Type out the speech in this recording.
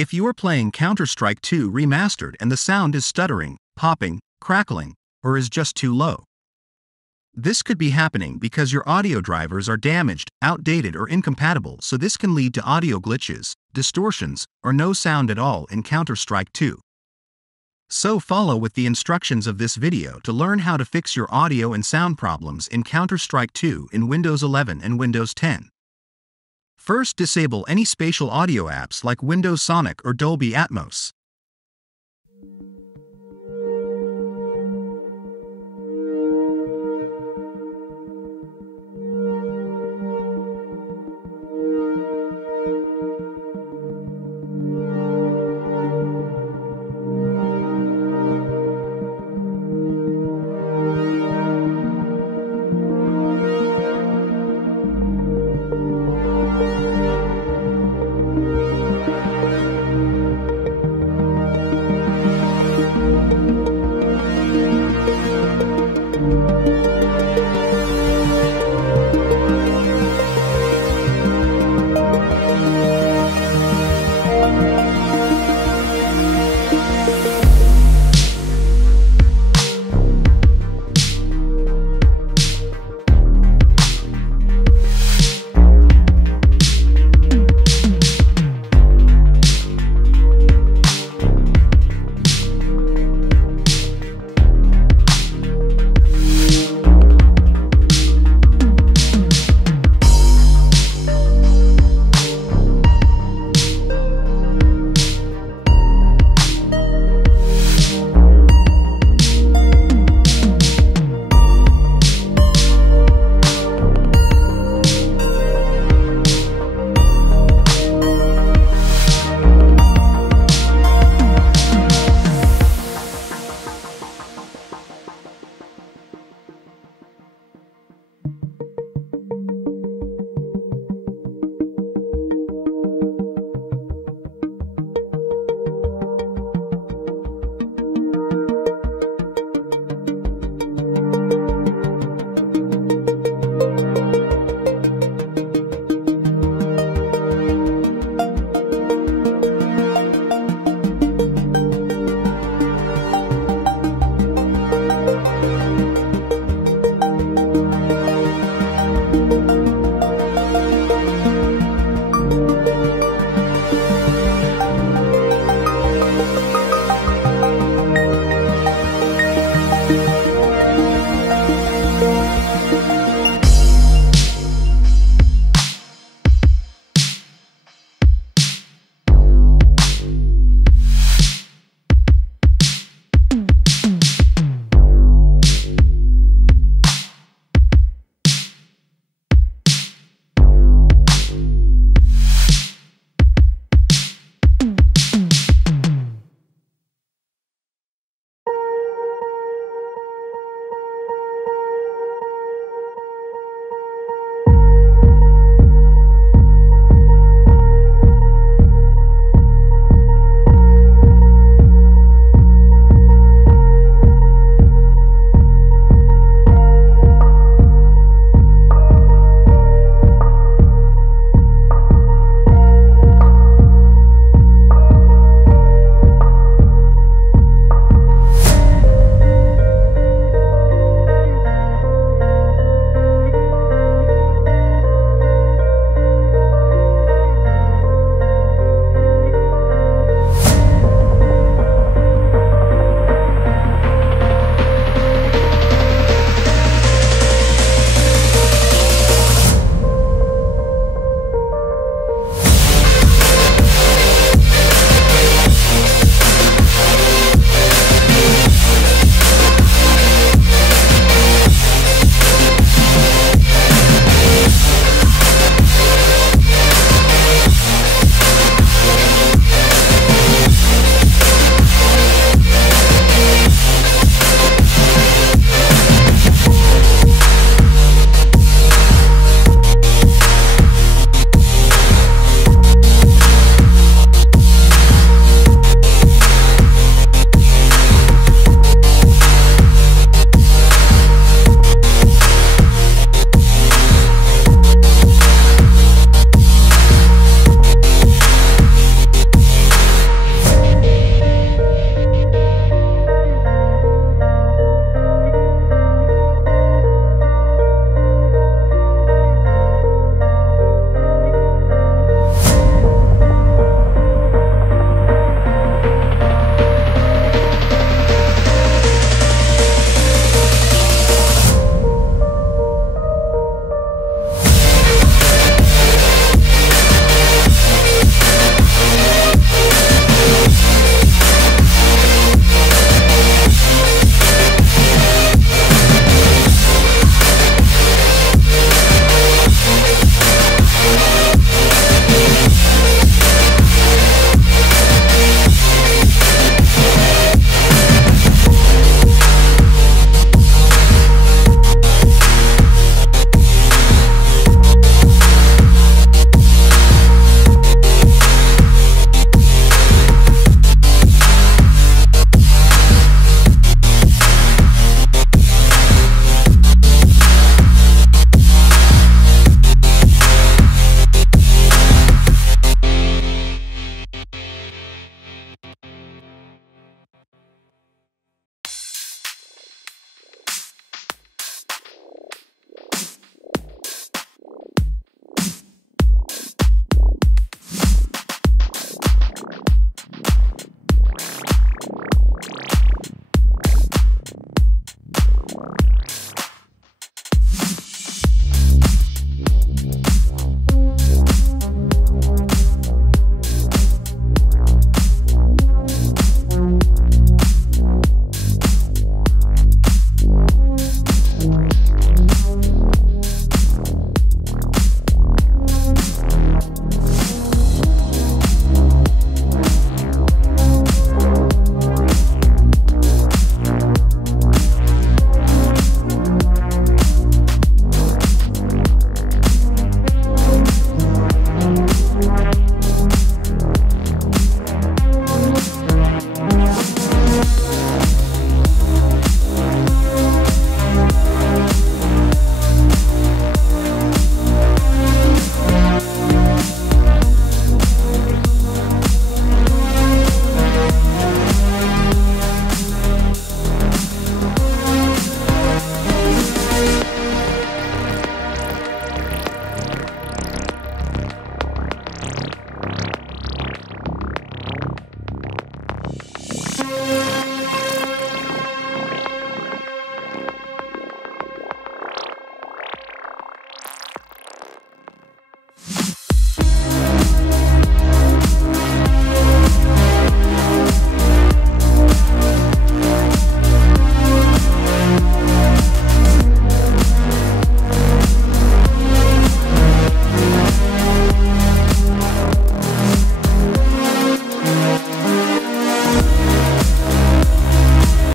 If you are playing Counter-Strike 2 Remastered and the sound is stuttering, popping, crackling, or is just too low. This could be happening because your audio drivers are damaged, outdated, or incompatible, so this can lead to audio glitches, distortions, or no sound at all in Counter-Strike 2. So follow with the instructions of this video to learn how to fix your audio and sound problems in Counter-Strike 2 in Windows 11 and Windows 10. First, disable any spatial audio apps like Windows Sonic or Dolby Atmos.